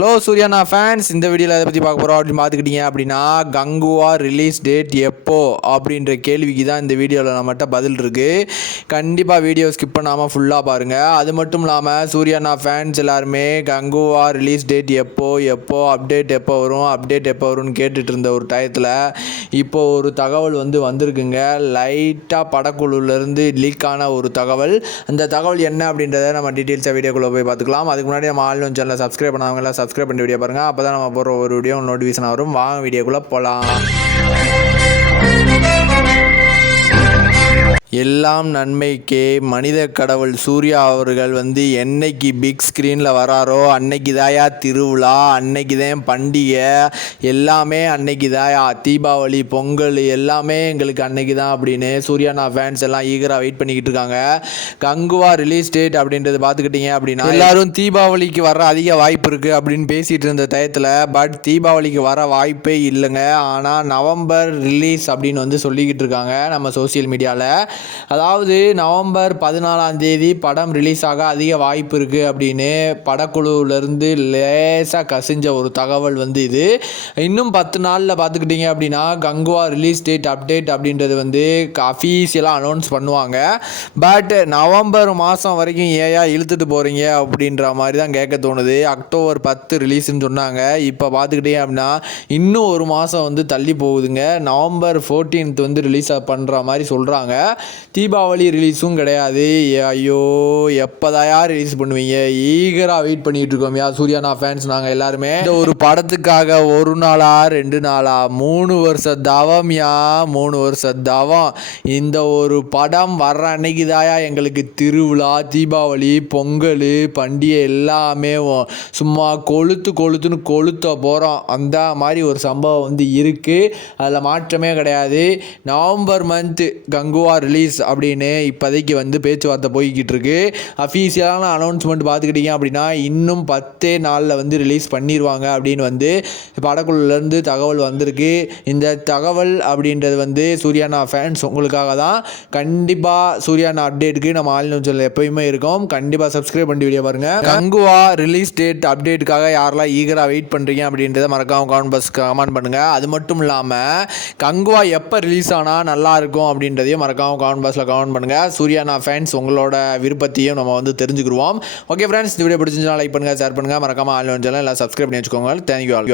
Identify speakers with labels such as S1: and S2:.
S1: Hello சூர்யானா fans இந்த வீடியோவில் எதை பற்றி பார்க்க போகிறோம் அப்படின்னு பார்த்துக்கிட்டீங்க அப்படின்னா கங்குவா ரிலீஸ் டேட் எப்போ? அப்படின்ற கேள்விக்கு தான் இந்த வீடியோவில் நம்மகிட்ட பதில் இருக்குது கண்டிப்பாக வீடியோ ஸ்கிப் பண்ணாமல் ஃபுல்லாக பாருங்கள் அது மட்டும் இல்லாமல் சூர்யானா ஃபேன்ஸ் எல்லாருமே கங்குவா ரிலீஸ் டேட் எப்போ எப்போ அப்டேட் எப்போ வரும் அப்டேட் எப்போ வரும்னு கேட்டுட்டு இருந்த ஒரு டயத்தில் இப்போ ஒரு தகவல் வந்து வந்திருக்குங்க. லைட்டாக படக்குழுலேருந்து லீக் ஆன ஒரு தகவல். அந்த தகவல் என்ன அப்படின்றத நம்ம டீட்டெயில்ஸாக வீடியோக்குள்ளே போய் பார்த்துக்கலாம். அதுக்கு முன்னாடி நம்ம ஆன்லைன் சேனலை சப்ஸ்கிரைப் பண்ணாதவங்க எல்லாம் சப்ஸ்கிரைப் பண்ணி வீடியோ பாருங்கள் அப்போ தான் நம்ம போகிற ஒரு வீடியோ நோட்டிஃபிகேஷன் வரும். வாங்க வீடியோக்குள்ளே போகலாம் எல்லாம் நன்மைக்கே மனித கடவுள் சூர்யா அவர்கள் வந்து என்னைக்கு பிக் ஸ்க்ரீனில் வராரோ அன்னைக்கு தாயா திருவிழா அன்னைக்கு தான் பண்டிகை எல்லாமே அன்னைக்கு தாயா. தீபாவளி பொங்கல் எல்லாமே எங்களுக்கு அன்னைக்கு தான் அப்படின்னு சூர்யானா ஃபேன்ஸ் எல்லாம் ஈகராக வெயிட் பண்ணிக்கிட்டு இருக்காங்க. கங்குவா ரிலீஸ் டேட் அப்படின்றது பார்த்துக்கிட்டீங்க அப்படின்னா எல்லாரும் தீபாவளிக்கு வர அதிக வாய்ப்பு இருக்குது அப்படின்னு பேசிகிட்டு இருந்த டயத்தில் பட் தீபாவளிக்கு வர வாய்ப்பே இல்லைங்க. ஆனால் நவம்பர் ரிலீஸ் அப்படின்னு வந்து சொல்லிக்கிட்டு இருக்காங்க நம்ம சோஷியல் மீடியாவில் அதாவது நவம்பர் பதினாலாம் தேதி படம் ரிலீஸ் ஆக அதிக வாய்ப்பு இருக்குது அப்படின்னு படக்குழுவிலேருந்து லேசாக கசிஞ்ச ஒரு தகவல் வந்து இது இன்னும் பத்து நாளில் பார்த்துக்கிட்டிங்க அப்படின்னா கங்குவா ரிலீஸ் டேட் அப்டேட் அப்படின்றது வந்து அஃபீஷியலாக அனௌன்ஸ் பண்ணுவாங்க. பட் நவம்பர் மாதம் வரைக்கும் ஏயா இழுத்துட்டு போகிறீங்க அப்படின்ற மாதிரி தான் கேட்க தோணுது. அக்டோபர் பத்து ரிலீஸ்ன்னு சொன்னாங்க. இப்போ பார்த்துக்கிட்டீங்க அப்படின்னா இன்னும் ஒரு மாதம் வந்து தள்ளி போகுதுங்க. நவம்பர் ஃபோர்டீன்த் வந்து ரிலீஸ் பண்ணுற மாதிரி சொல்கிறாங்க தீபாவளி ரிலீஸும் கிடையாது. ஐயோ எப்போதாயா ரிலீஸ் பண்ணுவீங்க? ஈகராக வெயிட் பண்ணிட்டு இருக்கோம். யா சூர்யானா ஃபேன்ஸ் நாங்கள் எல்லாருமே. இந்த ஒரு படத்துக்காக ஒரு நாளா ரெண்டு நாளா மூணு வருஷ தவம் யா மூணு வருஷ தவம். இந்த ஒரு படம் வர்ற அன்னைக்கு தாயா எங்களுக்கு திருவிழா தீபாவளி பொங்கல் பண்டிகை எல்லாமே சும்மா கொளுத்து கொளுத்துன்னு கொளுத்த போகிறோம் அந்த மாதிரி ஒரு சம்பவம் வந்து இருக்குது அதில் மாற்றமே கிடையாது. நவம்பர் மந்த்து கங்குவா ரிலீஸ் அப்படின்னு இப்போதைக்கு வந்து பேச்சுவார்த்தை போய்கிட்டு இருக்கு. அஃபீஷியலான அனௌன்ஸ்மெண்ட் பார்த்துக்கிட்டிங்க அப்படின்னா இன்னும் பத்தே நாளில் வந்து ரிலீஸ் பண்ணிடுவாங்க அப்படின்னு வந்து படக்குழுலேருந்து தகவல் வந்திருக்கு. இந்த தகவல் அப்படின்றது வந்து சூர்யானா ஃபேன்ஸ் உங்களுக்காக தான். கண்டிப்பாக சூர்யானா அப்டேட்டுக்கு நம்ம ஆன்லைன் சேனல் எப்பயுமே இருக்கும். கண்டிப்பாக சப்ஸ்கிரைப் பண்ணி வீடியோ பாருங்கள் கங்குவா ரிலீஸ் டேட் அப்டேட்டுக்காக யாரெல்லாம் ஈகராக வெயிட் பண்ணுறீங்க அப்படின்றத மறக்காம கமெண்ட் பாக்ஸ் கமெண்ட் பண்ணுங்கள் அது மட்டும் இல்லாமல் கங்குவா எப்போ ரிலீஸ் ஆனால் நல்லா இருக்கும் அப்படின்றதையும் மறக்காம கமெண்ட் பாக்ஸில் கமெண்ட் பண்ணுங்கள் சூர்யானா ஃபேன்ஸ் உங்களோட விருப்பத்தையும் நம்ம வந்து தெரிஞ்சுக்கிடுவோம். ஓகே ஃப்ரெண்ட்ஸ் இந்த வீடியோ பிடிச்சிருந்தா லைக் பண்ணுங்கள் ஷேர் பண்ணுங்கள் மறக்காம ஆன்லைன் சேனல் எல்லாம் சப்ஸ்கிரைப் பண்ணி வச்சுக்கோங்க. Thank you all